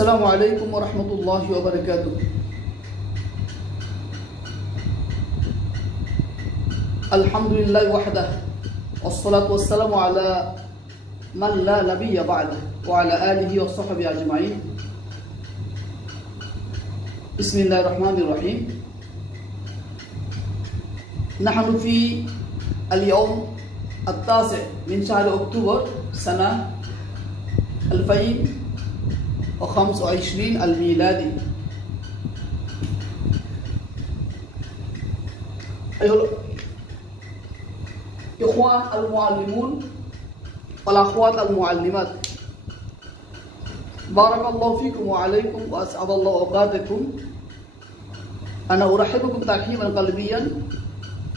السلام عليكم ورحمة الله وبركاته. الحمد لله وحده والصلاة والسلام على من لا نبي بعده وعلى آله وصحبه أجمعين. بسم الله الرحمن الرحيم. نحن في اليوم 9 من شهر أكتوبر سنة 2025 الميلادي. أيها الإخوان المعلمون والأخوات المعلمات، بارك الله فيكم وعليكم وأسعد الله أوقاتكم. أنا أرحبكم ترحيبا قلبيا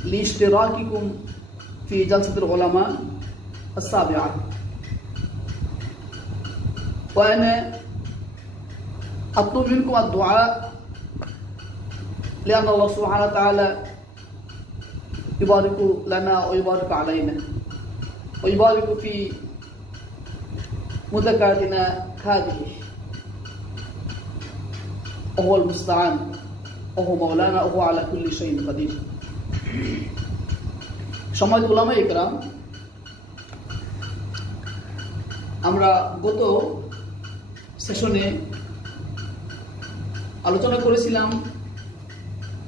لاشتراككم في جلسة العلماء السابعة، وأنا أطلب منكم الدعاء لأن الله سبحانه وتعالى يبارك لنا ويبارك علينا ويبارك في مذاكرتنا هذه، وهو المستعان وهو مولانا وهو على كل شيء قدير. সম্মানিত উলামা ইকরাম, আমরা গত সেশনে আলোচনা করেছিলাম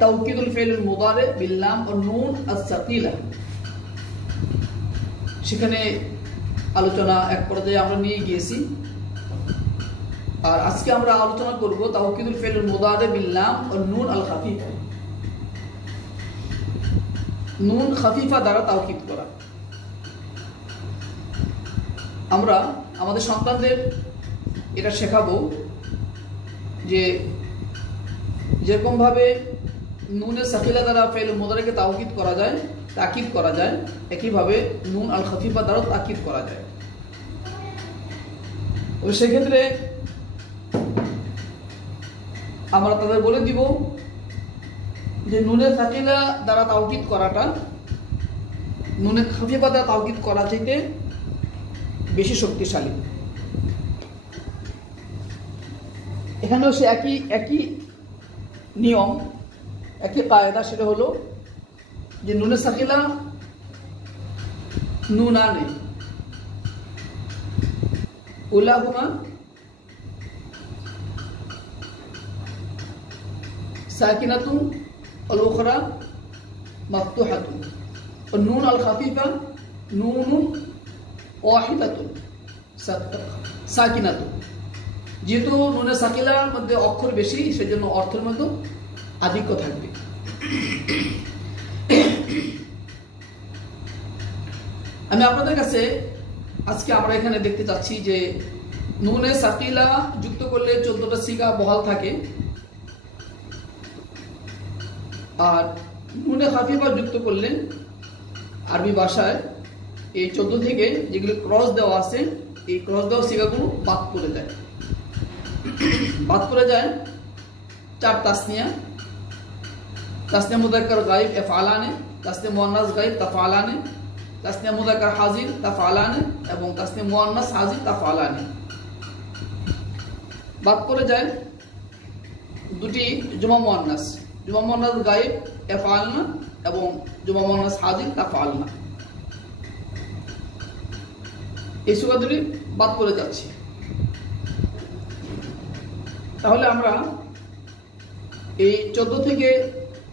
তাওকিদুল ফি'লুল মুদারি বিল লাম ও নুন আস-সাকিলা। সেখানে আলোচনা এক পর্যায়ে আমরা নিয়ে গিয়েছি, আর আজকে আমরা আলোচনা করব তাওকিদুল ফি'লুল মুদারি বিল লাম ও নুন আল খাফিফা। নুন খাফিফা দ্বারা তাওকিদ করা। আমরা আমাদের সন্তানদের এটা শেখাবো যে যেরকম ভাবে নুনে সাকিলা দ্বারা ফেল মুদারিকে তাওকিদ করা যায়, তাকিদ করা যায়, একইভাবে নুন আল খাফিফা দ্বারা তাকিদ করা যায়। তো সেক্ষেত্রে আমরা তাদের বলে দিব যে নুনে সাকিলা দ্বারা তাওকিদ করাটা নুনে খাফিফা দ্বারা তাওকিদ করা চাইতে বেশি শক্তিশালী। এখানেও সে একই নিয়ম, একই কায়দা, সেটা হলো যে নুনে সাকিলা নুনানে উলাহুমা সাকিনাতুন ওয়াল উখরা মাফতুহাতুন, और नून अल खफीफा नून वाहिदाতুন সাকিনাতুন। যেহেতু নুনে সাকিলার মধ্যে অক্ষর বেশি, সেজন্য অর্থের মধ্যে আধিক্য থাকবে। আমি আপনাদের কাছে আজকে আমরা এখানে দেখতে চাচ্ছি যে নুনে সাকিলা যুক্ত করলে 14টা সিগা বহাল থাকে, আর নুনে খাফিফা যুক্ত করলে আরবি ভাষায় এই 14 থেকে যেগুলো ক্রস দেওয়া আছে, এই ক্রস দেওয়া সিগাগুলো বাদ পড়ে যায়। বাদ পড়ে যায় 4 তাসনিয়া, তাসনিয়া মুযাক্কার গায়ব ইফআলানে, তাসনিয়া মুয়ান্নাস গায়ব তাফআলানে, তাসনিয়া মুযাক্কার হাজির তাফআলানে এবং তাসনিয়া মুয়ান্নাস হাজির তাফআলানে। বাদ পড়ে যায় দুটি জুমা মুয়ান্নাস গায়ব ইফআলনা এবং জুমা মুয়ান্নাস হাজির তাফআলনা। এই সুরা দুটি বাদ পড়ে যাচ্ছে। তাহলে আমরা এই 14 থেকে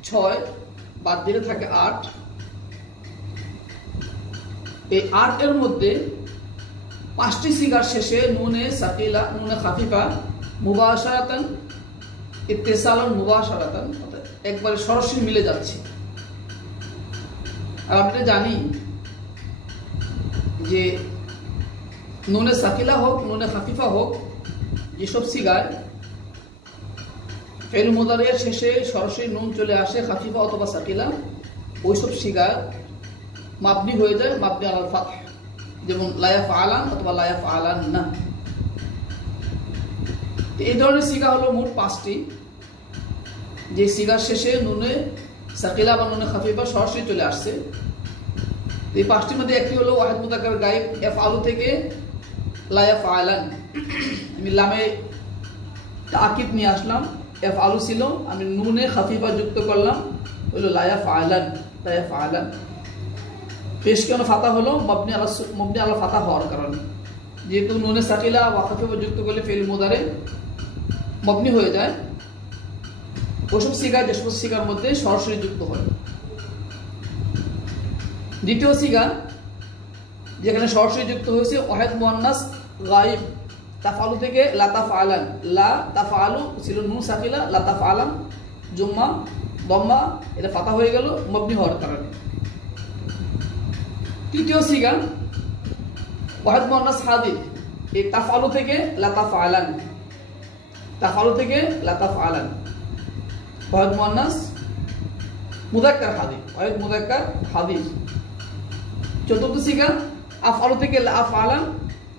6 বাদ দিলে থাকে 8। এই 8 এর মধ্যে 5টি সিগার শেষে নুনে সাকিলা নুনে খাফিফা মুবাশারাতান ইত্তিসালান মুবাশারাতান একবারে সরাসরি মিলে যাচ্ছে। আর আমরা জানি যে নুনে সাকিলা হোক নুনে খাফিফা হোক, যেসব সিগায় ফেল মুদারির শেষে সরাসরি নুন চলে আসে, খাফিফা অথবা সাকিলা, ওইসব সিগার মাবনি হয়ে যায় মাবনি আলাল ফাতহ, যেমন লা ইয়াফআলান অথবা লা ইয়াফআলান্না। এই ধরনের সিগা হলো মোট 5টি, যে সিগার শেষে নুনে সাকিলা বা নুনে খাফিফা সরাসরি চলে আসছে। এই 5টির মধ্যে একটি হলো ওয়াহিদ মুযাক্কার গায়ব ইফআলু থেকে লা ইয়াফআলান। আমি লামে তাকিদ নিয়ে আসলাম, ইয়াফআলু ছিল, আমি নুনে খাফিফা যুক্ত করলাম, হলো লা ইয়াফআলান, লা ইয়াফআলান। পেশ কেন ফাতা হলো? মাবনি আলা ফাতা হওয়ার কারণে, যেহেতু নুনে সাকিলা ওয়া খাফিফা যুক্ত করলে ফিল মুদারে মাবনি হয়ে যায়। ওসব সিগা যেসব সিগার মধ্যে সরাসরি যুক্ত হয়। দ্বিতীয় সিগা যেখানে সরাসরি যুক্ত হয়েছে ওয়াহিদ মুআন্নাস গায়ব, তাফআলু থেকে লা তাফআলান, লা তাফআলু ছিল নুন সাকিলা, লা তাফআলান জুম্মা দম্মা, এটা ফাতা হয়ে গেল মাবনি হওয়ার কারণে। তৃতীয় সিগা ওয়াহিদ মুআন্নাস হাদির, এই তাফআলু থেকে লা তাফআলান, তাফআলু থেকে লা তাফআলান, ওয়াহিদ মুআন্নাস মুযাক্কার হাদির, ওয়াহিদ মুযাক্কার হাদির। চতুর্থ সিগা আফআলু থেকে লা আফআলান,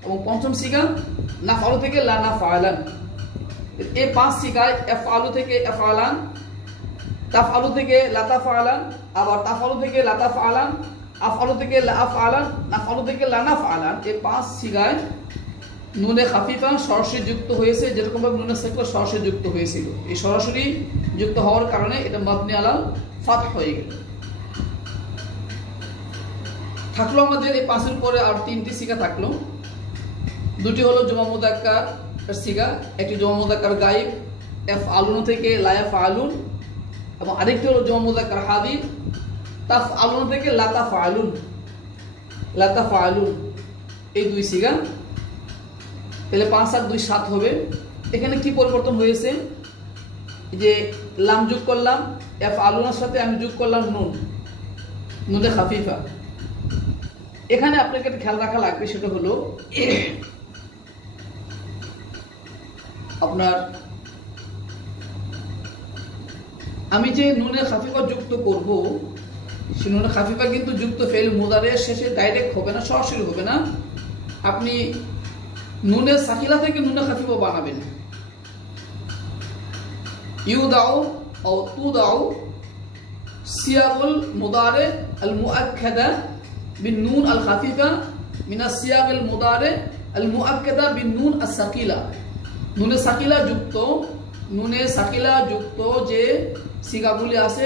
এবং পঞ্চম সিগা নাফআলু থেকে লা নাফআলান। এই পাঁচ সিগায় আফআলু থেকে আফআলান, তাফআলু থেকে লা তাফআলান, আবার তাফআলু থেকে লা তাফআলান, আফআলু থেকে লা আফআলান, নাফআলু থেকে লা নাফআলান। এই পাঁচ সিগায় নুনে খাফিফা সরাসরি যুক্ত হয়েছে, যেরকম ভাবে নুনে সাকিলা সরাসরি যুক্ত হয়েছিল। এই সরাসরি যুক্ত হওয়ার কারণে এটা মাবনি আলাল ফাতহ হয়ে গেল। থাকলো আমাদের এই পাঁচের পরে আর তিনটি সিগা থাকলো। দুটি হলো জমা মুযাক্কার সিগা, একটি জমা মুযাক্কার গায়ব ইয়াফআলুন থেকে লা ইয়াফআলুন, এবং আরেকটি হলো জমা মুযাক্কার হাদির তাফআলুন থেকে লা তাফআলুন, লা তাফআলুন। এই দুই সিগা, তাহলে 5 আর 2 7 হবে। এখানে কি পরিবর্তন হয়েছে? যে লাম যোগ করলাম, ইয়াফআলুনের সাথে আমি যোগ করলাম নুন, নুনে খাফিফা। এখানে আপনাকে একটা খেয়াল রাখা লাগবে, সেটা হলো আপনার আমি যে নুনে খাফিফা যুক্ত করব, সে নুনে খাফিফা কিন্তু যুক্ত ফেল মুদারের শেষে ডাইরেক্ট হবে না, সরাসরি হবে না। আপনি নুনে সাকিলা থেকে নুনে খাফিফা বানাবেন। ইউদাউ আও তুদাউ সিয়াগুল মুদারে আল মুআক্কাদা বিন নুন আল খাফিফা মিনা সিয়াগুল মুদারে আল মুআক্কাদা বিন নুন আস সাকিলা। নুনে সাকিলা যুক্ত, নুনে সাকিলা যুক্ত যে সিগাগুলি আছে,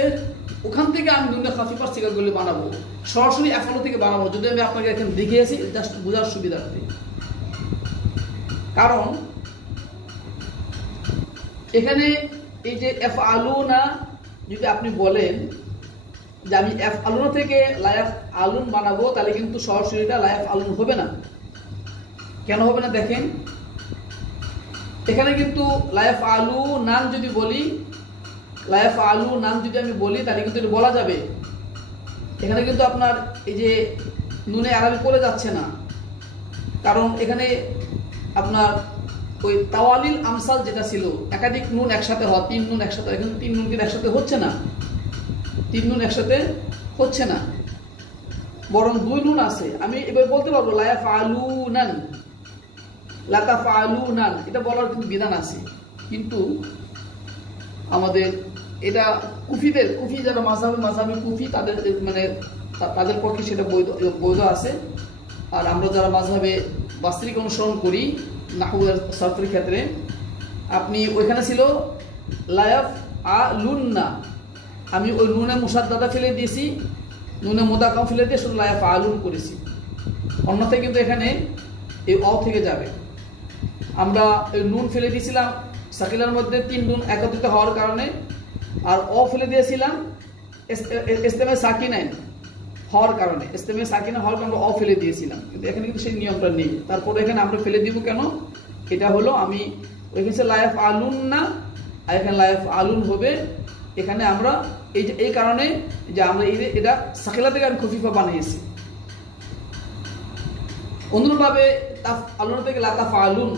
ওখান থেকে আমি নুনে খাফিফার সিগাগুলি বানাবো, সরাসরি আফআলু থেকে বানাবো। যদি আমি আপনাকে এখানে দেখিয়েছি জাস্ট বোঝার সুবিধার্থে। কারণ এখানে এই যে আফআলুনা যদি আপনি বলেন যে আমি আফআলুনা থেকে লা ইয়াফআলুন বানাবো, তাহলে কিন্তু সরাসরি এটা লা ইয়াফআলুন হবে না। কেন হবে না দেখেন, এখানে কিন্তু লা ইয়াফআলুনান যদি বলি, লা ইয়াফআলুনান যদি আমি বলি, তাহলে কিন্তু এটা বলা যাবে। এখানে কিন্তু আপনার এই যে নুনে আরবি পড়ে যাচ্ছে না, কারণ এখানে আপনার ওই তাওয়ালিল আমসাল যেটা ছিল, একাধিক নুন একসাথে হওয়া, 3 নুন একসাথে, এখন 3 নুন কিন্তু একসাথে হচ্ছে না, 3 নুন একসাথে হচ্ছে না, বরং 2 নুন আছে। আমি এবার বলতে পারবো লা ইয়াফআলুনান, লা তাফআলুনান, এটা বলার কিন্তু বিধান আছে। কিন্তু আমাদের এটা কুফি যারা মাযহাবে কুফি, তাদের মানে তাদের পক্ষে সেটা বৈধ আছে। আর আমরা যারা মাযহাবে বাসরিক অনুসরণ করি নাহউ আর সারফের ক্ষেত্রে, আপনি ওইখানে ছিল লা ইয়াফআলুন্না, আমি ওই নুনে মুসাদ্দাদা ফেলে দিয়েছি, নুনে মুদাক্কাম ফেলে দিয়ে শুধু লা ইয়াফআলুন করেছি। অন্যথায় কিন্তু এখানে এই অ থেকে যাবে। আমরা এই নুন ফেলে দিয়েছিলাম সাকিলার মধ্যে, 3 নুন একত্রিত হওয়ার কারণে, আর অ ফেলে দিয়েছিলাম ইস্তেমে সাকিনাইন হওয়ার কারণে, ইস্তেমে সাকিনা হওয়ার কারণে অ ফেলে দিয়েছিলাম। কিন্তু এখানে কিন্তু সেই নিয়মটা নেই। তারপরে এখানে আমরা ফেলে দিব কেন? এটা হলো আমি ওইখানে লা ইয়াফআলুন্না, আর এখানে লা ইয়াফআলুন হবে। এখানে আমরা এই কারণে যে আমরা এটা সাকিলা থেকে আমি খফিফা বানিয়েছি। অনুরূপভাবে তাফআলুন থেকে লা তাফআলুন,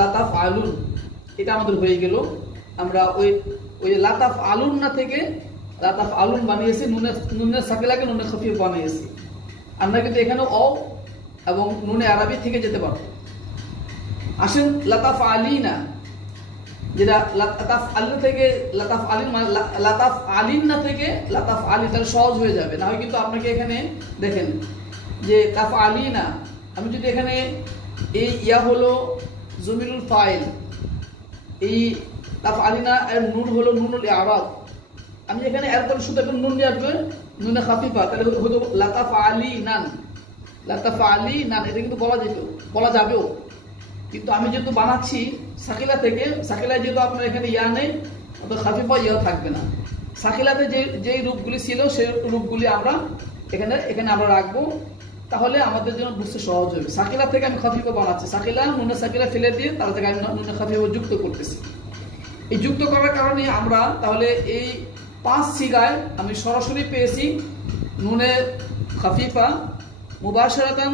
লা তাফআলুন, এটা আমাদের হয়ে গেল। আমরা ওই লা তাফআলুন্না থেকে লা তাফআলুন বানিয়েছি, নুনে সাকিলাকে নুনে খফিফা বানিয়েছি। আমরা কিন্তু এখানে অ এবং নুনে আরবি থেকে যেতে পারবো। আসেন লা তাফআলিনা, যেটা লা তাফআলিন থেকে লা তাফআলিনা থেকে লা তাফআলি, তাহলে সহজ হয়ে যাবে। না হয় কিন্তু আপনাকে এখানে দেখেন যে তাফআলিনা, আমি যদি এখানে এই ইয়া হলো জমিরুল ফাইল, এই তাফ আলিনা এর নুন হলো নুনুল ইআরাব। আমি এখানে একদম শুধু একটা নুন নিয়ে আসবে, নুনে খাফিফা, তাহলে হতো লাতাফ আলি নান, লাতাফ আলি নান। এটা কিন্তু বলা যেত, বলা যাবেও, কিন্তু আমি যেহেতু বানাচ্ছি সাকিলা থেকে, সাকিলায় যেহেতু আপনার এখানে ইয়া নেই, অত খাফিফা ইয়া থাকবে না। সাকিলাতে যেই রূপগুলি ছিল সেই রূপগুলি আমরা এখানে আমরা রাখবো, তাহলে আমাদের জন্য বুঝতে সহজ হবে। সাকিলা থেকে আমি খাফিফা বানাচ্ছি, সাকিলা নুনে সাকিলা ফেলে দিয়ে তার থেকে আমি নুনে খাফিফা যুক্ত করতেছি। এই যুক্ত করার কারণে আমরা তাহলে এই 5 সিগায় আমি সরাসরি পেয়েছি নুনে খাফিফা মুবাশারাতান,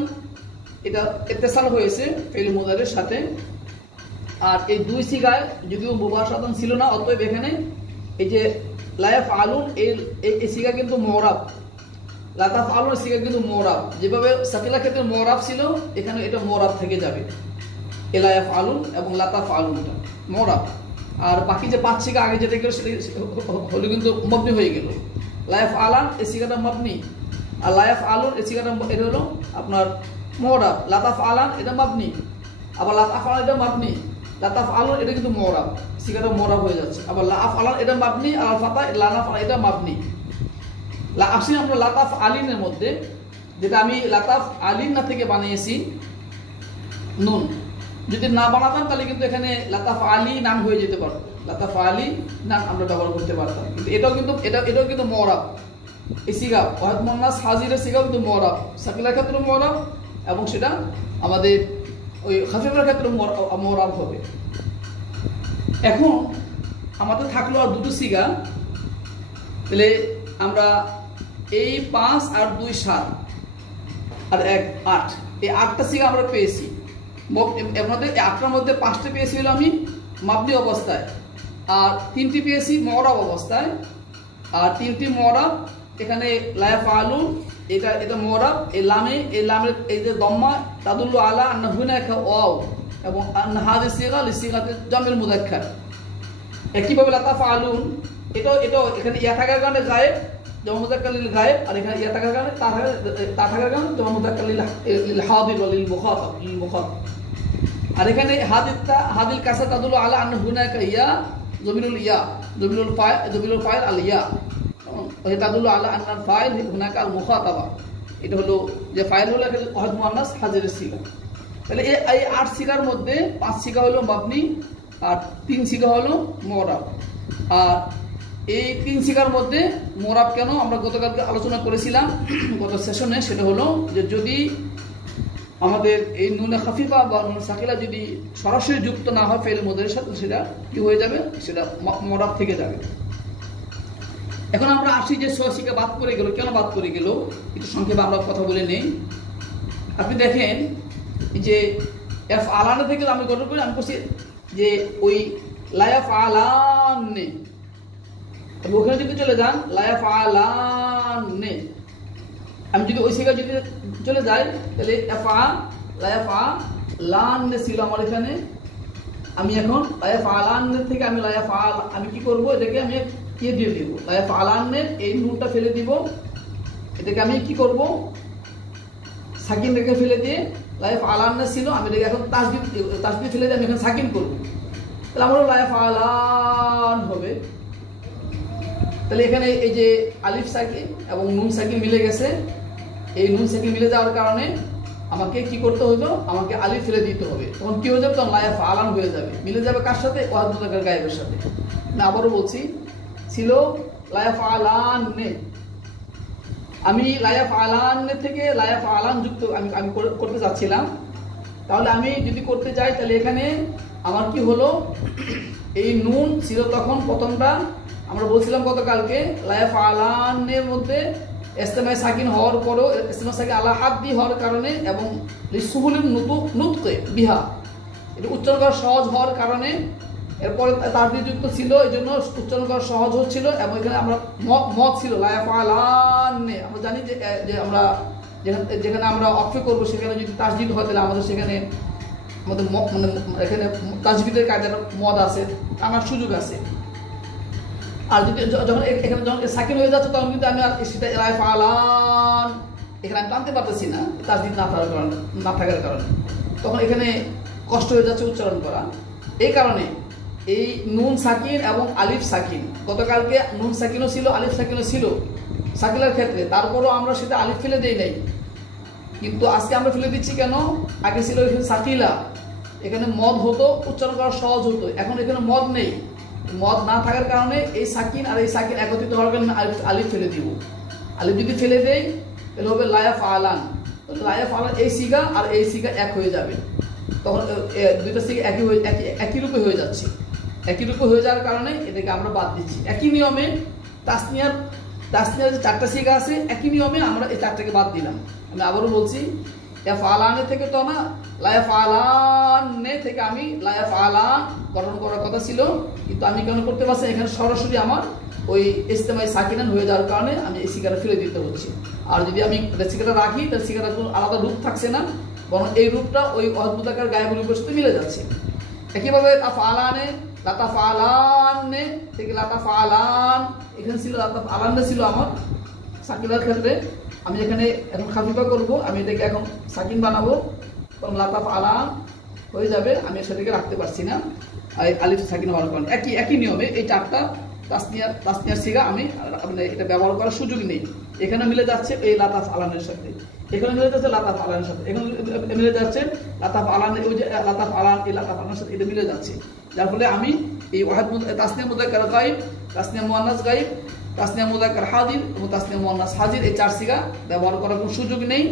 এটা ইত্তেসাল হয়েছে ফেল মুদারের সাথে। আর এই 2 সিগায় যদিও মুবাশারাতান ছিল না, অতএব এখানে এই যে লা ইয়াফআলুন এই সিগা কিন্তু মুরাব, লা তাফআলুন সিগা কিন্তু মুরাব। যেভাবে সাকিলা ক্ষেত্রে মুরাব ছিল, এখানে এটা মুরাব থেকে যাবে, লা ইয়াফআলুন এবং লা তাফআলুনটা মুরাব। আর বাকি যে 5 সিগা আগে যেটা গেল সেটা হলো কিন্তু মবনি হয়ে গেল। লা ইয়াফআলান এই সিগাটা মবনি, আর লা ইয়াফআলুন এই সিগাটা এটা হলো আপনার মুরাব। লা তাফআলান এটা মবনি, আবার লা তাফআলান এটা মবনি। লা তাফআলুন এটা কিন্তু মুরাব, সিগাটা মুরাব হয়ে যাচ্ছে। আবার লা আফআলান এটা মবনি, আর ফাতা লা নাফআল এটা মবনি। লা আসি আমরা লাতাফ আলিনের মধ্যে, যেটা আমি লাতাফ আলিন না থেকে বানিয়েছি নুন, যদি না বানাতাম তাহলে কিন্তু এখানে লাতাফ আলী নাম হয়ে যেতে পারতো, লাতাফ আলী নাম আমরা ব্যবহার করতে পারতাম। কিন্তু এটাও কিন্তু মুরাব। এই সিগা ওয়াহিদ মুন্নাস হাজিরের সিগাও কিন্তু মুরাব, সাকিলার ক্ষেত্রে মুরাব, এবং সেটা আমাদের ওই খাফিফার ক্ষেত্রে মুরাব হবে। এখন আমাদের থাকলো আর 2টো সিগা, তাহলে আমরা এই 5 আর 2 7 আর 1 8, এই 8টা সিগা আমরা পেয়েছি। এর মধ্যে 8টার মধ্যে 5টা পেয়েছি হলো আমি মাবনি অবস্থায়, আর 3টি পেয়েছি মুরাব অবস্থায়। আর 3টি মুরাব এখানে লা ইয়াফআলুন এটা মুরাব, এই লামের এই যে দম্মা তাদুল্লু আলা আন্না হুনাকা ওয়াও, এবং আন্না হাযিহি সিগা লিসিগাতি জামিল মুযাক্কার। একইভাবে লা তাফআলুন এটাও এখানে ইয়া থাকার কারণে গায়েব, জামা মুযাক্কার লিল গায়েব, আর এখানে ইয়া থাকার কারণে তা থাকার কারণে জামা মুযাক্কার লিল হাদির ওয়া লিল মুখাতাব। আর এখানে হাদিল কাসা তাদুল্লু আলা আন্না হুনাকা ইয়া জমিনুল ইয়া জমিনুল ফাইল আল ইয়া, তাদুল্লু আলা আন্নাল ফাইল হুনাকা আল মুখাতাবা। এটা হলো যে ফাইল হলো ওয়াহিদ মুন্নাস হাজিরের সিগা। তাহলে এই 8 সিগার মধ্যে 5 সিগা হলো মাবনি, আর 3 সিগা হলো মুরাব। আর এই 3 সিগার মধ্যে মুরাব কেন আমরা গতকালকে আলোচনা করেছিলাম গত সেশনে, সেটা হলো যে যদি আমাদের এই নুনে খাফিফা বা নুন সাকিলা যদি সরাসরি যুক্ত না হয় ফেল মুদারের সাথে, সেটা কি হয়ে যাবে, সেটা মুরাব থেকে যাবে। এখন আমরা আসি যে 6 সিগা বাদ করে গেল, কেন বাদ করে গেল একটু সংক্ষেপে আমরা কথা বলে নেই। আপনি দেখেন যে এফ আলানা থেকে আমি গঠন করি, আমি বলছি যে ওই লা ইয়াফআলান, ওখানে যদি চলে যান লা ইয়াফআলান, আমি যদি ওই সিগা যদি চলে যাই তাহলে লা ইয়াফআলান ছিল আমার এখানে। আমি এখন লা ইয়াফআলান থেকে আমি আমি কি করব, এটাকে আমি কি দিয়ে দিব, লা ইয়াফআলানের এই নুনটা ফেলে দিব, এটাকে আমি কি করব সাকিন রেখে ফেলে দিয়ে লা ইয়াফআলান ছিল, আমি এটাকে এখন তাসদিদ ফেলে দিয়ে আমি এখন সাকিন করব, তাহলে আমার লা ইয়াফআলান হবে। তাহলে এখানে এই যে আলিফ সাকিন এবং নুন সাকিন মিলে গেছে, এই নুন সাকিন মিলে যাওয়ার কারণে আমাকে কি করতে হলো, আমাকে আলিফ ফেলে দিতে হবে। তখন কি হয়ে যাবে, তখন লা ইয়াফআলান হয়ে যাবে, মিলে যাবে কার সাথে, ওয়াহিদ মুযাক্কার গায়েবের সাথে। না আবারও বলছি, ছিল লা ইয়াফআলান, আমি লা ইয়াফআলান থেকে লা ইয়াফআলান যুক্ত আমি করতে যাচ্ছিলাম। তাহলে আমি যদি করতে যাই তাহলে এখানে আমার কি হলো, এই নুন ছিল তখন প্রথমটা আমরা বলছিলাম গতকালকে লা ইয়াফআলানের মধ্যে ইস্তেমায়ে সাকিন হওয়ার পরও ইস্তেমায়ে সাকিন আলা হাদ্দি হওয়ার কারণে এবং লিসুহুলিন নুতকে বিহা, এটা উচ্চারণ করা সহজ হওয়ার কারণে এরপরে তাসদিদ যুক্ত ছিল, এই জন্য উচ্চারণ করা সহজ হচ্ছিল। এবং এখানে আমরা মত ছিল লা ইয়াফআলান, আমরা জানি যে আমরা যেখানে আমরা অক্ফে করবো সেখানে যদি তাসদিদ হয় তাহলে আমাদের সেখানে আমাদের মানে এখানে তাজবিদের কায়দার মদ আছে, টানার সুযোগ আছে। আর যদি যখন এখানে যখন সাকিন হয়ে যাচ্ছে তখন কিন্তু আমি সেটা লা ইয়াফআলান এখানে আমি টানতে পারতেছি না, তাসদিদ না থাকার কারণে তখন এখানে কষ্ট হয়ে যাচ্ছে উচ্চারণ করা। এই কারণে এই নুন সাকিন এবং আলিফ সাকিন, গতকালকে নুন সাকিনও ছিল আলিফ সাকিনও ছিল সাকিলার ক্ষেত্রে, তারপরও আমরা সেটা আলিফ ফেলে দেই নাই, কিন্তু আজকে আমরা ফেলে দিচ্ছি কেন? আগে ছিল এখানে সাকিলা, এখানে মদ হতো, উচ্চারণ করা সহজ হতো, এখন এখানে মদ নেই। মদ না থাকার কারণে এই সাকিন আর এই সাকিন একত্রিত হওয়ার কারণে আলিফ ফেলে দিব। আলিফ যদি ফেলে দেই তাহলে হবে লায়াফ আলান, লায়াফ আলান এই সিগা আর এই সিগা এক হয়ে যাবে, তখন দুইটা সিগা একই রূপে হয়ে যাচ্ছে। একই রূপে হয়ে যাওয়ার কারণে এটাকে আমরা বাদ দিচ্ছি। একই নিয়মে তাসনিয়ার যে 4টা সিগা আছে, একই নিয়মে আমরা এই 4টাকে বাদ দিলাম। আমি আবারও বলছি, ইয়াফআলানে থেকে তো না, লায়াফআলানে থেকে আমি লায়াফআলান গঠন করার কথা ছিল, কিন্তু আমি কেন করতে পারছি? এখানে সরাসরি আমার ওই ইস্তেমাই সাকিনান হয়ে যাওয়ার কারণে আমি এই সিগাটা ফেলে দিতে হচ্ছে। আর যদি আমি সিগাটা রাখি তাহলে সিগাটা কোনো আলাদা রূপ থাকছে না, বরং এই রূপটা ওই অদ্ভুতাকার গায়েবের রূপের সাথে মিলে যাচ্ছে। একইভাবে তাফআলানে, লাতাফআলানে থেকে লাতাফআলান, এখানে ছিল লাতাফআলানে ছিল আমার সাকিলার ক্ষেত্রে। আমি এখানে এখন খাফিফা করব, আমি এটাকে এখন সাকিন বানাবো, কারণ লাতাফআলান হয়ে যাবে, আমি সেটাকে রাখতে পারছি না আলিফ সাকিন হওয়ার কারণে। একই নিয়মে এই 4টা তাসনিয়ার সিগা আমি এটা ব্যবহার করার সুযোগ নেই। এখানে মিলে যাচ্ছে এই লাতাফ আলানের সাথে, এখানে মিলে যাচ্ছে লাতাফ আলানের সাথে, এখানে মিলে যাচ্ছে লাতাফ আলান, ওই যে লাতাফ আলান এই লাতাফ আলানের সাথে এটা মিলে যাচ্ছে। যার ফলে আমি এই তাসনিয়া মুযাক্কার গায়ব, তাসনিয়া মুআন্নাস গায়ব, তাসনিয়া মুযাক্কার হাজির এবং তাসনিয়া মুআন্নাস হাজির এই 4 সিগা ব্যবহার করার কোনো সুযোগ নেই।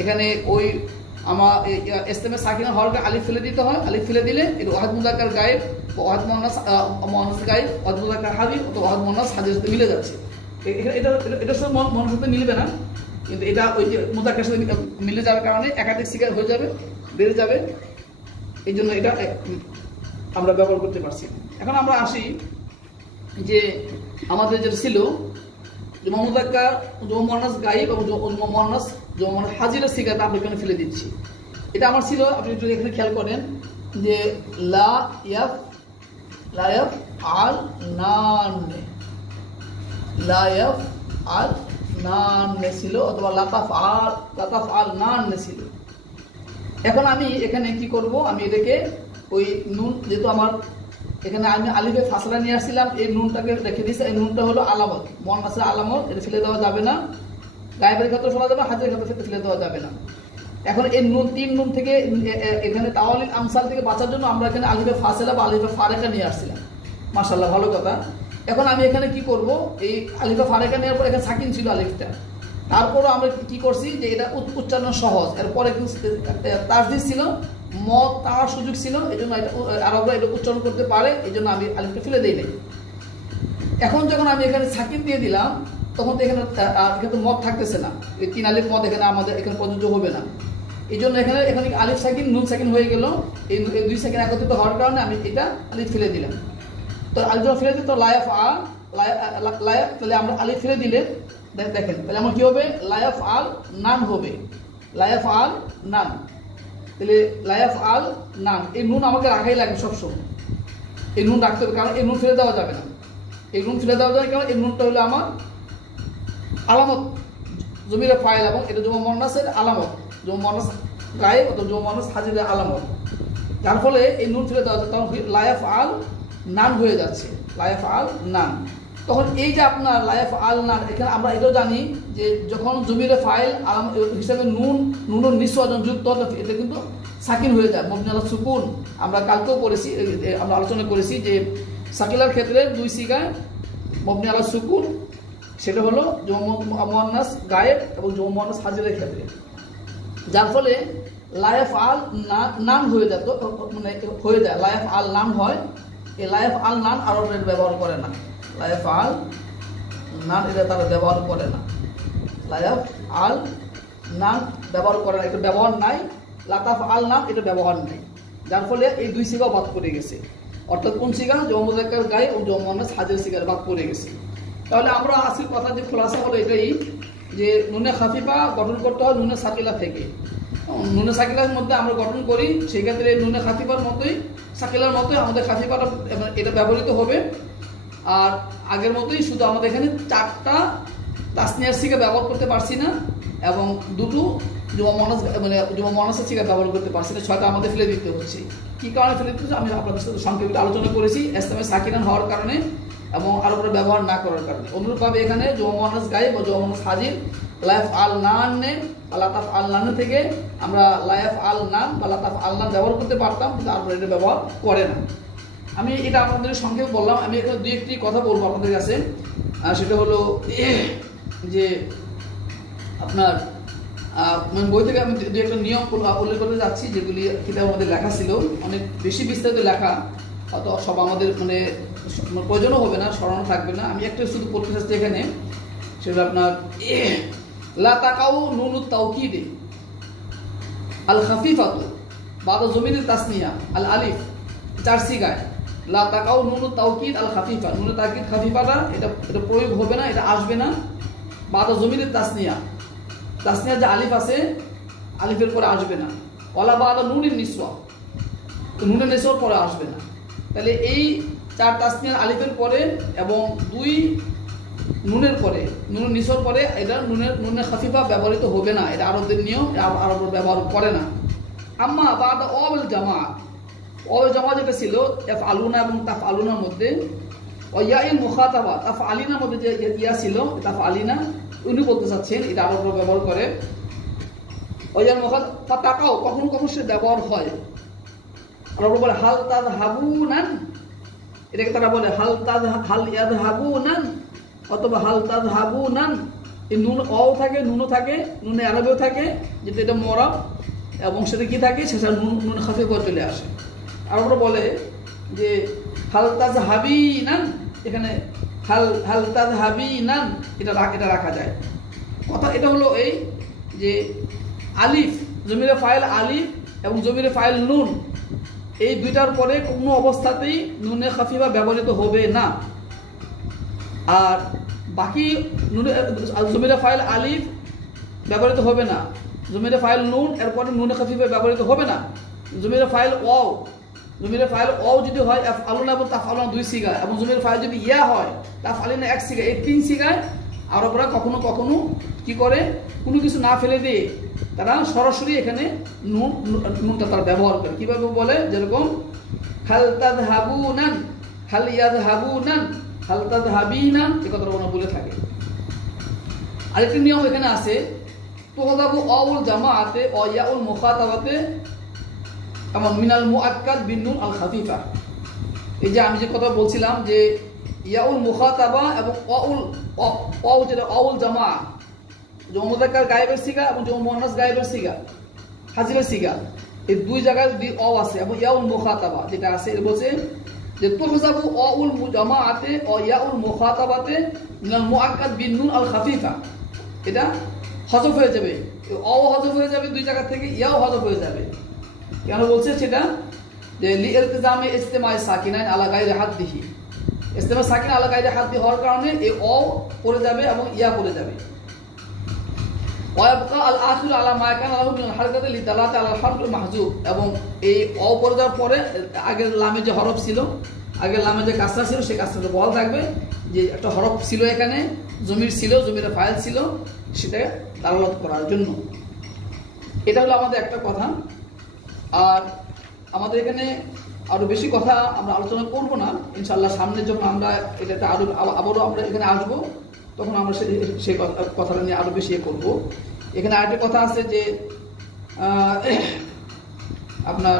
এখানে ওই আমার ইস্তেমে সাকিনা হরকে আলিফ ফেলে দিতে হয়, আলিফ ফেলে দিলে এটা ওয়াহিদ মুযাক্কার গায়ব, ওয়াহিদ মুআন্নাস গায়ব, ওয়াহিদ মুযাক্কার হাজির অথবা ওয়াহিদ মুআন্নাস হাজির সাথে মিলে যাচ্ছে। এটার সাথে মনের সাথে মিলবে না, কিন্তু এটা ওই যে মুযাক্কার সাথে মিলে যাওয়ার কারণে একাধিক সিগা হয়ে যাবে, বেড়ে যাবে, এই জন্য এটা আমরা ব্যবহার করতে পারছি। এখন আমরা আসি যে আমাদের যেটা ছিল জমা মুযাক্কার, জমা মুআন্নাস গায়ব এবং জমা মুআন্নাস হাজিরের সিগাটা আমরা এখানে ফেলে দিচ্ছি। এটা আমার ছিল, আপনি যদি এখানে খেয়াল করেন যে লায়াফ আল নান, লায়াফ আল নান ছিল, অথবা লাতাফ আল নান ছিল। এখন আমি এখানে কি করব? আমি এটাকে ওই নুন, যেহেতু আমার এখানে আমি আলিফে ফাসলা নিয়ে আসছিলাম, এই নুনটাকে রেখে দিয়েছি। এই নুনটা হলো আলামত, মুআন্নাসের আলামত, এটা ফেলে দেওয়া যাবে না। গায়েবের ক্ষেত্রে ফেলা যাবে, হাজিরের ক্ষেত্রে ফেলে দেওয়া যাবে না। এখন এই নুন 3 নুন থেকে এখানে তাওয়ালিল আমসাল থেকে বাঁচার জন্য আমরা এখানে আলিফে ফাসলা বা আলিফে ফারেকা নিয়ে আসছিলাম। মাশাআল্লাহ, ভালো কথা। এখন আমি এখানে কি করব? এই আলিফে ফারেকা নেওয়ার পর এখানে সাকিন ছিল আলিফটা, তারপরও আমরা কি করছি যে এটা উচ্চারণ সহজ, এরপরে তাসদিদ ছিল, মদ তার সুযোগ ছিল, এই জন্য আরবরা এটা উচ্চারণ করতে পারে, এই জন্য আমি আলিফটা ফেলে দিই নাই। এখন যখন আমি এখানে সাকিন দিয়ে দিলাম, তখন তো এখানে মদ থাকতেছে না, এই 3 আলিফ মদ এখানে আমাদের এখানে প্রযোজ্য হবে না। এই জন্য এখানে আলিফ সাকিন নুন সাকিন হয়ে গেল, এই 2 সাকিন একত্রিত হওয়ার কারণে আমি এটা আলিফ ফেলে দিলাম। তো আলিফ ফেলে দিই তো লায়াফ আল লায়াফ, তাহলে আমরা আলিফ ফেলে দিলে দেখেন তাহলে আমার কি হবে? লায়াফ আল নান হবে, লায়াফ আল নান। তাহলে লায়াফ আল নান, এই নুন আমাকে রাখাই লাগবে সবসময়, এই নুন রাখতে হবে, কারণ এই নুন ফেলে দেওয়া যাবে না। এই নুন ফেলে দেওয়া যাবে কারণ এই নুনটা হলো আমার আলামত, জমিরে ফাইল, এবং এটা জমা মুআন্নাসের আলামত, জমা মুআন্নাস গায়েব অথবা জমা মুআন্নাস হাজিরের আলামত। যার ফলে এই নুন ফেলে দেওয়া যাচ্ছে, তখন লায়াফ আল নান হয়ে যাচ্ছে, লায়াফ আল নান। তখন এই যে আপনার লায়াফ আল নান, এখানে আমরা এটাও জানি যে যখন জমিরে ফাইল আলাম হিসাবে নুন নিঃস্বজন যুক্ত, এটা কিন্তু সাকিন হয়ে যায়, মবনি আলা সুকুন। আমরা কালকেও করেছি, আমরা আলোচনা করেছি যে সাকিলার ক্ষেত্রে 2 সিগায় মবনি আলা সুকুন, সেটা হলো জমা মুআন্নাস গায়েব এবং জমা মুআন্নাস হাজিরের ক্ষেত্রে। যার ফলে লায়াফ আল নান হয়ে যেত, মানে হয়ে যায়, লায়াফ আল নান হয়। এই লায়াফ আল নান আরবের ব্যবহার করে না, লায়াফ আল নান এটা তারা ব্যবহার করে না, লায়াফ আল নান ব্যবহার করে না, এটা ব্যবহার নাই। লাতাফ আল নান এটা ব্যবহার নেই, যার ফলে এই 2 সিগা বাদ পড়ে গেছে। অর্থাৎ কোন সিগা? জমা মুযাক্কার গায়েব এবং জমা মুআন্নাস হাজির সিগার বাদ পড়ে গেছে। তাহলে আমরা আসল কথা যে খোলাসা হলো এটাই যে নুনে খাফিফা গঠন করতে হয় নুনে সাকিলা থেকে। নুনে সাকিলার মধ্যে আমরা গঠন করি, সেই ক্ষেত্রে নুনে খাফিফার মতোই সাকিলার মতোই আমাদের খাফিফাটা এটা ব্যবহৃত হবে। আর আগের মতোই, শুধু আমাদের এখানে 4টা তাসনিয়ার সিগা ব্যবহার করতে পারছি না, এবং 2টো জমা মুআন্নাস মানে জমা মুআন্নাসের সিগা ব্যবহার করতে পারছি না, 6টা আমাদের ফেলে দিতে হচ্ছে। কি কারণে ফেলে দিতেছে আমি আপনাদের সাথে সংক্ষেপে আলোচনা করেছি, ইসলামে সাকিনান হওয়ার কারণে এবং আরো করে ব্যবহার না করার কারণে। অনুরূপভাবে এখানে জমুনাস গায়েব বা জমুনাস হাজির লাইফ আল নান লাতাফ আল নান থেকে আমরা লাইফ আল নান বা লাতাফ আল নান ব্যবহার করতে পারতাম, তারপরে এটা ব্যবহার করে না। আমি এটা আপনাদের সংক্ষেপে বললাম। আমি এখানে দুই একটি কথা বলবো আপনাদের কাছে, সেটা হলো যে আপনার বই থেকে আমি দু একটা নিয়ম উল্লেখ করতে যাচ্ছি, যেগুলি কিতাবের মধ্যে লেখা ছিল, অনেক বেশি বিস্তারিত লেখা, হয়তো সব আমাদের মানে প্রয়োজনও হবে না, স্মরণ থাকবে না। আমি একটা শুধু পড়তে চাচ্ছি এখানে, সেটা আপনার লা তাকাউ নুনুত তাওকিদে আল খাফিফাতু বাদা জমিনের তাসনিয়া আল আলিফ, 4 সিগায় লা তাকাউ নুনুত তাওকিদ আল খাফিফা, নুনে তাকিদ খাফিফাটা এটা প্রয়োগ হবে না, এটা আসবে না। বাদা জমিনের তাসনিয়া, তাসনিয়া যে আলিফ আছে আলিফের পরে আসবে না। ওয়ালা বাদা নুনের নিসওয়া, তো নুনের নিসওয়ার পরে আসবে না। তাহলে এই 4 তাসনিয়ার আলিফের পরে এবং 2 নুনের পরে, নুনের নিসওয়ার পরে এটা নুনের খাফিফা ব্যবহৃত হবে না, এটা আরবদের নিয়ম, আরব ব্যবহার করে না। আম্মা বাদা ওয়াল জামা, ওয়াল জামা যেটা ছিল তাফআলুনা এবং তাফআলুনার মধ্যে, ওয়াইল মুখাতাবা তাফআলিনার মধ্যে যে ইয়া ছিল তাফআলিনা, উনি বলতে চাচ্ছেন এটা আরবরা ব্যবহার করে। ওয়াইল মুখাতাবা তাকাও, কখন কখন সে ব্যবহার হয়, আরবরা বলে হাল তাযহাবুনান, এটাকে তারা বলে হাল ইয়াযহাবুনান অথবা হাল তাযহাবুনান। এই নুন অও থাকে, নুনও থাকে, নুনে আরবেও থাকে, যেটা এটা মুরাব, এবং সেটা কি থাকে, সেটা নুন খাফিফা চলে আসে। আরবরা বলে যে হাল তাযহাবিনান, এখানে হাল তাযহাবিনান এটা রাখা যায়। কথা এটা হলো এই যে আলিফ, জমিরে ফাইল আলিফ এবং জমিরে ফাইল নুন, এই দুইটার পরে কোনো অবস্থাতেই নুনে খাফিফা ব্যবহৃত হবে না। আর বাকি জমিরে ফাইল আলিফ ব্যবহৃত হবে না, জমিরে ফাইল নুন এরপরে নুনে খাফিফা ব্যবহৃত হবে না। জমিরে ফাইল ওয়াও, জমিরে ফাইল ওয়াও যদি হয় আফআলুনা এবং তাফআলুনা 2 সিগা, এবং জমিরে ফাইল যদি ইয়া হয় তাফআলিনা 1 সিগা, এই 3 সিগায় আরবরা কখনো কখনো কি করে, কোনো কিছু না ফেলে দিয়ে তারা সরাসরি এখানে নুনটা তারা ব্যবহার করে। কিভাবে বলে, যেরকম হাল তাযহাবুনান, হাল ইয়াযহাবুনান, হাল তাযহাবিনান, এই কথাটা ওরা বলে থাকে। আরেকটি নিয়ম এখানে আছে, তুহযাবু আউল জামাআতে ও ইয়াউল মুখাতাবাতে এবং মিনাল মুআক্কাদ বিন নুন আল খাফিফা। এই যে আমি যে কথা বলছিলাম যে ইয়াউল মুখাতাবা এবং ওয়াউ যেটা আউল জামা, জমু মুযাক্কার গায়েবের সিগা এবং জমু মুয়ান্নাস গায়েবের সিগা, হাজিরের সিগা, এই 2 জায়গায় যদি ওয়াও আছে এবং ইয়াউল মুখাতাবা যেটা আছে, এটা বলছে যে তুহযাবু আউল জামাআতে ও ইয়াউল মুখাতাবাতে মিনাল মুআক্কাদ বিন নুন আল খাফিফা, এটা হযফ হয়ে যাবে, ওয়াও হযফ হয়ে যাবে 2 জায়গা থেকে, ইয়াও হযফ হয়ে যাবে। কেন বলছে সেটা, যে লিইলতিজামে ইজতিমাই সাকিনাইন আলা গায়রি হাদ্দিহি, ইজতিমা সাকিন আলা গায়রি হাদ্দি হওয়ার কারণে এই ওয়াও পড়ে যাবে এবং ইয়া পড়ে যাবে। ওয়াবকা আল আখির আলা মা কানা লাহু মিনাল হারকাতি লিদালাতি আলা হারফিল মাহজুব, এবং এই ওয়াও পড়ে যাওয়ার পরে আগের লামে যে হরফ ছিল, আগের লামে যে কাসরা ছিল, সেই কাসরাটা বহাল থাকবে, যে একটা হরফ ছিল এখানে, জমির ছিল, জমিরে ফাইল ছিল, সেটা দালালত করার জন্য। এটা হলো আমাদের একটা কথা। আর আমাদের এখানে আরো বেশি কথা আমরা আলোচনা করব না, ইনশাআল্লাহ সামনে যখন আমরা এটাতে আবারও আমরা এখানে আসবো, তখন আমরা সেই কথাটা নিয়ে আরো বেশি করব। এখানে আরেকটা কথা আছে যে আপনার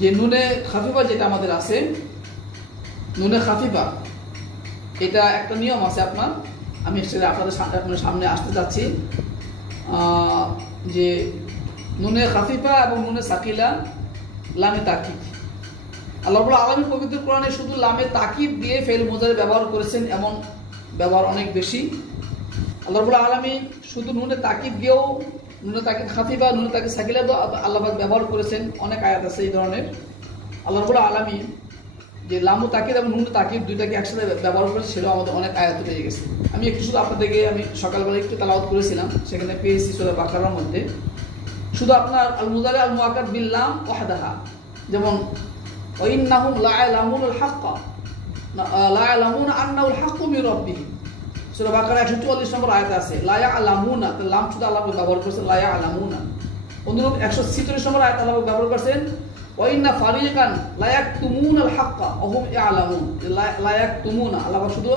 যে নুনে খাফিফা যেটা আমাদের আছে, নুনে খাফিফা এটা একটা নিয়ম আছে আপনার, আমি সেটা আপনাদের সামনে আসতে যাচ্ছি। যে নুনে খাফিফা এবং নুনে সাকিলা লামে তাকিদ, আল্লাহ রাব্বুল আলামিন পবিত্র কোরআনে শুধু লামে তাকিদ দিয়ে ফেল মুজারে ব্যবহার করেছেন, এমন ব্যবহার অনেক বেশি। আল্লাহ রাব্বুল আলামিন শুধু নুনে তাকিদ দিয়েও, নুনে তাকিদ খাফিফা, নুনে তাকিদ সাকিলা তো আল্লাহ পাক ব্যবহার করেছেন, অনেক আয়াত আছে এই ধরনের। আল্লাহ রাব্বুল আলামিন যে লামু তাকিদ এবং নুনে তাকিদ দুইটাকে একসাথে ব্যবহার করেছে, সেটাও আমাদের অনেক আয়াত পেয়ে গেছে। আমি একটু শুধু আপনাদেরকে আমি সকালবেলা একটু তেলাওয়াত করেছিলাম, সেখানে পেয়েছি সূরা বাকারার মধ্যে শুধু আপনার আল মুজারি আল মুআক্কাদ বিল লাম ওয়াহদাহা, যেমন ওয়াইন্নাহুম লা ইয়ালামুনাল হাক্কা লা ইয়ালামুনা আন্নাহুল হাক্কু মির রাব্বিহিম, সূরা বাকারা 144 নম্বর আয়াতে আছে লা ইয়ালামুনা, লাম শুধু আল্লাহ ব্যবহার করেছেন লা ইয়ালামুনা। অনুরূপ 146 নম্বর আয়াত আল্লাহ ব্যবহার করেছেন ওয়াইন্না ফারিকান লা ইয়াকতুমুনাল হাক্কা ওয়া হুম ইয়ালামুন, লা ইয়াকতুমুনা, আল্লাহ শুধু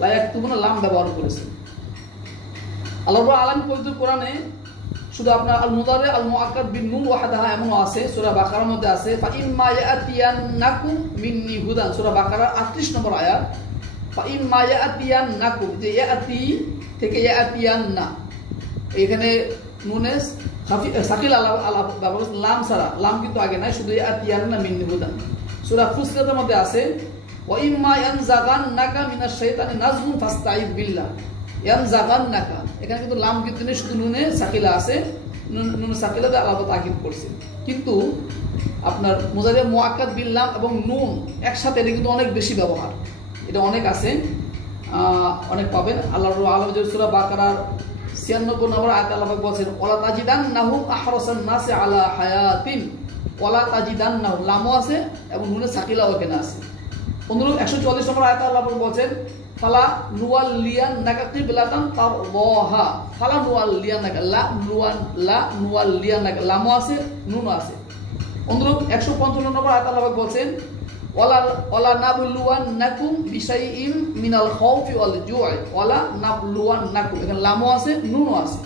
লা ইয়াকতুমুনা লাম ব্যবহার করেছেন। আল্লাহ রাব্বুল আলামিন পবিত্র কোরআনে শুধু আপনার আল মুদারি আল মুআক্কাদ বিন নুন ওয়াহদাহা এমন আছে, সূরা বাকারার মধ্যে আছে ফা ইম্মা ইয়াতিয়ান্নাকুম মিন্নি হুদান, সূরা বাকারার 38 নম্বর আয়াত। ফা ইম্মা ইয়াতিয়ান্নাকুম, যে ইয়াতি থেকে ইয়াতিয়ান্না, এখানে নুনে সাকিল আল্লাহ ব্যবহার করেছেন লাম ছাড়া, লাম কিন্তু আগে নাই, শুধু ইয়াতিয়ান্না মিন্নি হুদান। সূরা ফুসিলাতের মধ্যে আছে ওয়া ইম্মা ইয়ানজাগান্নাকা মিনাশ শাইতানি নাজগুন ফাস্তাইদ বিল্লাহ, ইয়ানজাগান্নাকা, এখানে কিন্তু লাম কিন্তু নেই, শুধু নুনে সাকিলা আছে, নুনে সাকিলাতে আল্লাহ তাকিদ করছে। কিন্তু আপনার মুজারিয়া মুআক্কাদ বিল লাম এবং নুন একসাথে এটা কিন্তু অনেক বেশি ব্যবহার, এটা অনেক আছে, অনেক পাবেন। আল্লাহ সূরা বাকারার 96 নম্বর আয়াতে আল্লাহ বলেছেন ওয়ালা তাজিদান্নাহুম আহরাসান নাসি আলা হায়াতিন, ওয়ালা তাজিদান্নাহুম লামও আছে এবং নুনে সাকিলাও এখানে আছে। অনুরূপ 144 নম্বর আয়াতে আল্লাহ বলেছেন ফালা নুওয়াল্লিয়ান্নাকা কিবলাতান তারদাহা, ফালা নুওয়াল্লিয়ান্নাকা, লা নুওয়াল্লিয়ান্নাকা লামও আছে নুনও আছে। অনুরূপ 155 নম্বর আয়াতে আল্লাহ বলেছেন ওয়ালা নাবলুওয়ান্নাকুম বিশাইইম মিনাল খাউফি ওয়াল জু'i, ওয়ালা নাবলুওয়ান্নাকুম, এখানে লামও আছে নুনও আছে।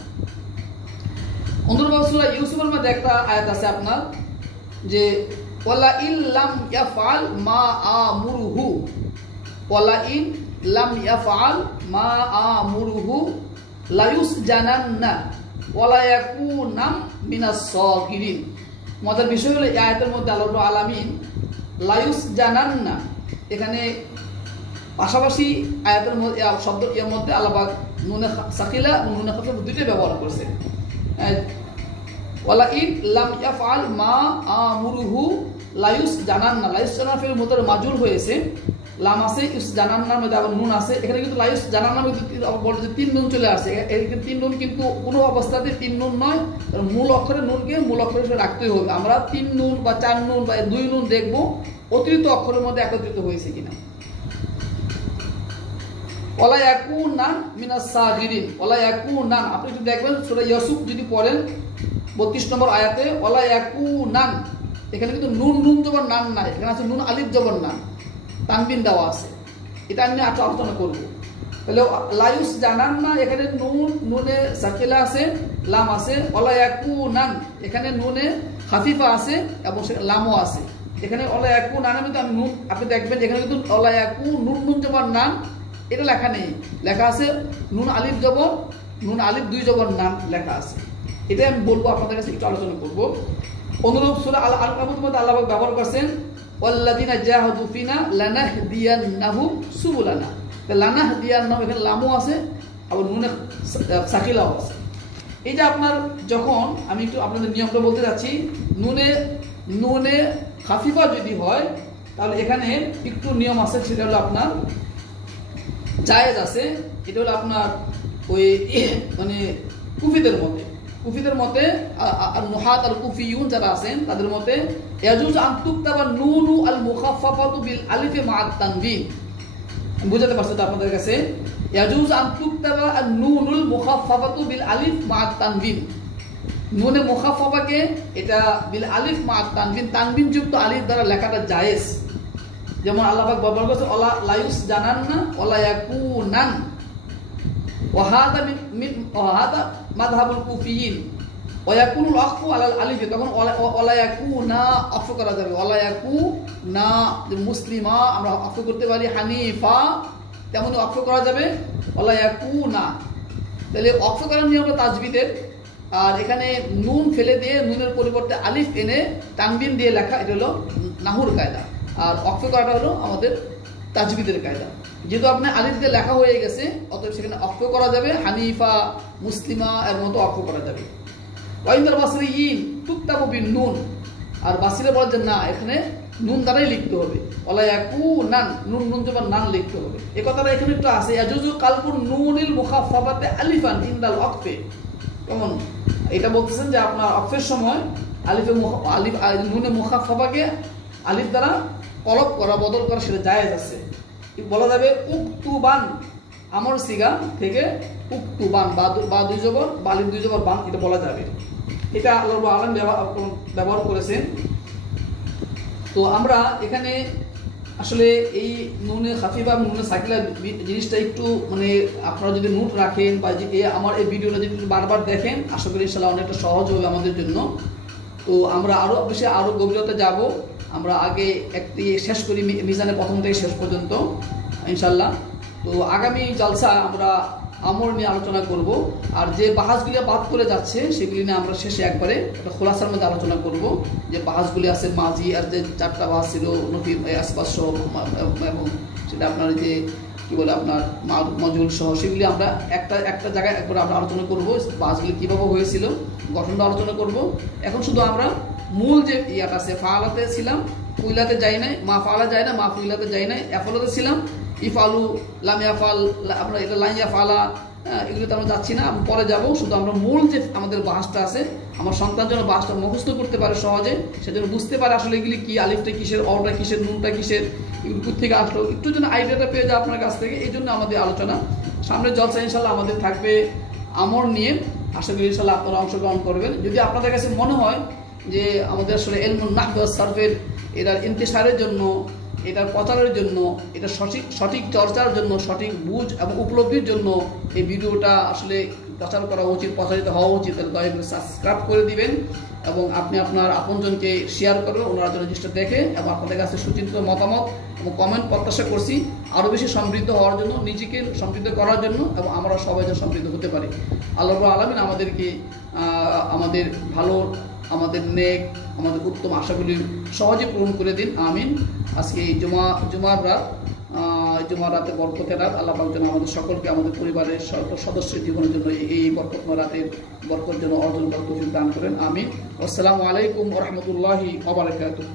অনুরূপ সূরা ইউসুফের মধ্যে একটা আয়াত আছে আপনার যে ওয়ালা ইল্লাম ইয়াফআল মা আমুরুহু, ওয়ালা ইন লাম ইয়াফআল মা আমুরুহু লা ইউসজানান্না ওয়ালা ইয়াকুনাম মিনাস সাগিরিন। মজার বিষয় হলো এই আয়াতের মধ্যে আল্লাহ রাব্বুল আলামিন লা ইউসজানান্না, এখানে পাশাপাশি আয়াতের মধ্যে শব্দ এর মধ্যে আল্লাহ পাক নুনে সাকিলা এবং নুনে খাফিফ দুটোই ব্যবহার করেছেন। ওয়ালা ইন লাম ইয়াফআল মা আমুরুহু লা ইউসজানান্না, লা ইউসজানান্না ফিল মুতার মাজুল হয়েছে, লাম আছে, ইউসজানান্নার মধ্যে আবার নুন আছে, এখানে কিন্তু লা ইউসজানান্নার মধ্যে বলতে 3 নুন চলে আসে, এখানে 3 নুন কিন্তু কোনো অবস্থাতে 3 নুন নয়, মূল অক্ষরে নুনকে মূল অক্ষরে হিসেবে রাখতেই হবে। আমরা 3 নুন বা 4 নুন বা 2 নুন দেখবো অতিরিক্ত অক্ষরের মধ্যে একত্রিত হয়েছে কিনা। ওয়ালা ইয়াকুনান মিনাস সাগিরিন, ওয়ালা ইয়াকুনান, আপনি যদি দেখবেন সূরা ইউসুফ যদি পড়েন 32 নম্বর আয়াতে ওয়ালা ইয়াকুনান, এখানে কিন্তু নুন নুন জবর নান নাই, এখানে আছে নুন আলিফ জবর নান, তানবিন দেওয়া আছে, এটা আমি আলোচনা করব। তাহলে লা ইউসজানান্না, এখানে নুন নুনে সাকিলা আছে, লাম আছে, ওয়ালা ইয়াকুনান এখানে নুনে খাফিফা আছে এবং লামও আছে। এখানে ওয়ালা ইয়াকুনানের মধ্যে নুন আপনি দেখবেন এখানে কিন্তু ওয়ালা ইয়াকু নুন নুন জবর নান এটা লেখা নেই, লেখা আছে নুন আলিফ জবর, নুন আলিফ 2 জবর নান লেখা আছে। এটা আমি বলবো, আপনাদের কাছে একটু আলোচনা করব। অনুরূপ সূরা আল আনকাবুতের মধ্যে আল্লাহ ব্যবহার করেছেন ওয়াল্লাযিনা জাহাদু ফিনা লানাহদিয়ান্নাহুম সুবুলানা, লানাহদিয়ান্নাহুম এখানে লামও আছে আবার নুনে সাকিলাও আছে। এই যে আপনার যখন আমি একটু আপনাদের নিয়মটা বলতে যাচ্ছি, নুনে খাফিফা যদি হয় তাহলে এখানে একটু নিয়ম আছে, সেটা হলো আপনার জায়েজ আছে, এটা হলো আপনার ওই মানে কুফিদের মতে আর মুহাদ আল কুফিয়ুন যারা আছেন তাদের মতে ইয়াজুজ আন তুকতাবা নুনু আল মুখাফফাতু বিল আলিফি মা'আত তানবিন, বুঝাতে পারছো তো আপনাদের কাছে? ইয়াজুজ আন তুকতাবা আন নুনুল মুখাফফাতু বিল আলিফ মা'আত তানবিন, নুনে মুখাফফাকে এটা বিল আলিফ মা'আত তানবিন, তানবিন যুক্ত আলিফ দ্বারা লেখাটা জায়েজ। যেমন আল্লাহ পাক ব্যবহার করেছে ওয়ালা লা ইউসজানান্না ওয়ালা ইয়াকুনান, ওয়াহাদা মাযহাবুল কুফিয়িন ওয়া ইয়াকুনুল আখফু আলাল আলিফ, তখন ওয়ালা ইয়াকুনা আফ করা যাবে, ওয়ালা ইয়াকুনা মুসলিমা আমরা আফ করতে পারি, হানিফা তেমনই আফ করা যাবে, ওয়ালা ইয়াকুনা। তাহলে আফ করার নিয়মটা তাজবিদের, আর এখানে নুন ফেলে দিয়ে নুনের পরিবর্তে আলিফ এনে তানবিন দিয়ে লেখা, এটা হলো নাহুর কায়দা, আর অক্ষ করাটা হলো আমাদের তাজবিদের কায়দা। যেহেতু আপনার আলিফ দিয়ে লেখা হয়ে গেছে অতএব সেখানে অক্ষ করা যাবে, হানিফা মুসলিমা এর মতো অক্ষ করা যাবে। ওয়াইন্দাল বাসরিয়িন তুকতাবু বিন নুন, আর বাসিরা বলে যে না এখানে নুন দ্বারাই লিখতে হবে, ওয়ালা ইয়াকুনান নুন নুন জবর নান লিখতে হবে। এই কথাটা এখানে একটু আছে, ইয়াজুজু কালবুন নুনিল মুখাফফাতে আলিফান ইনদাল ওয়াকফে, কেমন এটা বলতেছেন যে আপনার ওয়াকফের সময় আলিফ নুনে মুখাফফাকে আলিফ দ্বারা কলব করা বদল করা সেটা জায়েজ আছে। বলা যাবে উক্তুবান, আমর সিগা থেকে উক্তুবান বা 2 জবর বা আলিফ 2 জবর বান, এটা বলা যাবে। এটা আল্লাহ রাব্বুল আলামিন ব্যবহার করেছেন। তো আমরা এখানে আসলে এই নুনে খাফিফা নুনে সাকিলা জিনিসটা একটু মানে আপনারা যদি নোট রাখেন বা আমার এই ভিডিওটা যদি বারবার দেখেন, আশা করি ইনশাআল্লাহ অনেকটা সহজ হবে আমাদের জন্য। তো আমরা আরো গভীরতা যাব। আমরা আগে একটি শেষ করি মিজানের প্রথম থেকে শেষ পর্যন্ত ইনশাআল্লাহ। তো আগামী জলসা আমরা আমল নিয়ে আলোচনা করব, আর যে বাহাসগুলি বাদ করে যাচ্ছে সেগুলি নিয়ে আমরা শেষে একবারে একটা খোলাসার মধ্যে আলোচনা করব। যে বাহাসগুলি আছে মাজি আর যে 4টা বাহাস ছিল নফি আসবাস সহ এবং সেটা আপনার যে কি বলে আপনার মজুল সহ, সেগুলি আমরা একটা জায়গায় একবার আমরা আলোচনা করব। বাহাসগুলি কীভাবে হয়েছিল গঠনটা আলোচনা করব। এখন শুধু আমরা মূল যে ইয়াটা আছে, ফালাতে ছিলাম, ফুইলাতে যাই নাই, মা ফালা যায় না, মা ফুইলাতে যাই নাই, এফলাতে ছিলাম, ইফালু লাম ইয়াফাল, আমরা এটা লাম ইয়াফালা, এগুলোতে আমরা যাচ্ছি না, পরে যাব। শুধু আমরা মূল যে আমাদের বাহাসটা আছে, আমার সন্তান যেন বাহাসটা মুখস্থ করতে পারে সহজে, সেজন্য বুঝতে পারে আসলে এগুলি কি, আলিফটা কিসের, অটা কিসের, নুনটা কিসের, এগুলো থেকে আসলো, একটু যেন আইডিয়াটা পেয়ে যায় আপনার কাছ থেকে। এই জন্য আমাদের আলোচনা। সামনের জলসা ইনশাল্লাহ আমাদের থাকবে আমর নিয়ে। আশা করি ইনশাল্লাহ আপনারা অংশগ্রহণ করবেন। যদি আপনাদের কাছে মনে হয় যে আমাদের আসলে ইলমুন নাহব ওয়াস সারফের এটার ইন্তিশারের জন্য, এটার প্রচারের জন্য, এটা সঠিক চর্চার জন্য, সঠিক বুঝ এবং উপলব্ধির জন্য এই ভিডিওটা আসলে প্রচার করা উচিত, প্রচারিত হওয়া উচিত, তাহলে দয়া করে সাবস্ক্রাইব করে দিবেন এবং আপনি আপনার আপনজনকে শেয়ার করবেন, ওনারা যেন জিনিসটা দেখে এবং আপনাদের কাছে সুচিন্তিত মতামত এবং কমেন্ট প্রত্যাশা করছি আরও বেশি সমৃদ্ধ হওয়ার জন্য, নিজেকে সমৃদ্ধ করার জন্য এবং আমরা সবাই যেন সমৃদ্ধ হতে পারি। আল্লাহ রাব্বুল আলামিন আমাদেরকে আমাদের ভালো, আমাদের নেক, আমাদের উত্তম আশাগুলি সহজে পূরণ করে দিন, আমিন। আজকে এই জুমার রাতে বরকতের রাত, আল্লাহ পাক যেন আমাদের সকলকে, আমাদের পরিবারের সদস্যের জীবনের জন্য এই বরকতময় রাতের বরকত যেন অর্জন করার তৌফিক দান করেন, আমিন। আসসালামু আলাইকুম ওয়া রাহমাতুল্লাহি ওয়া বারাকাতুহু।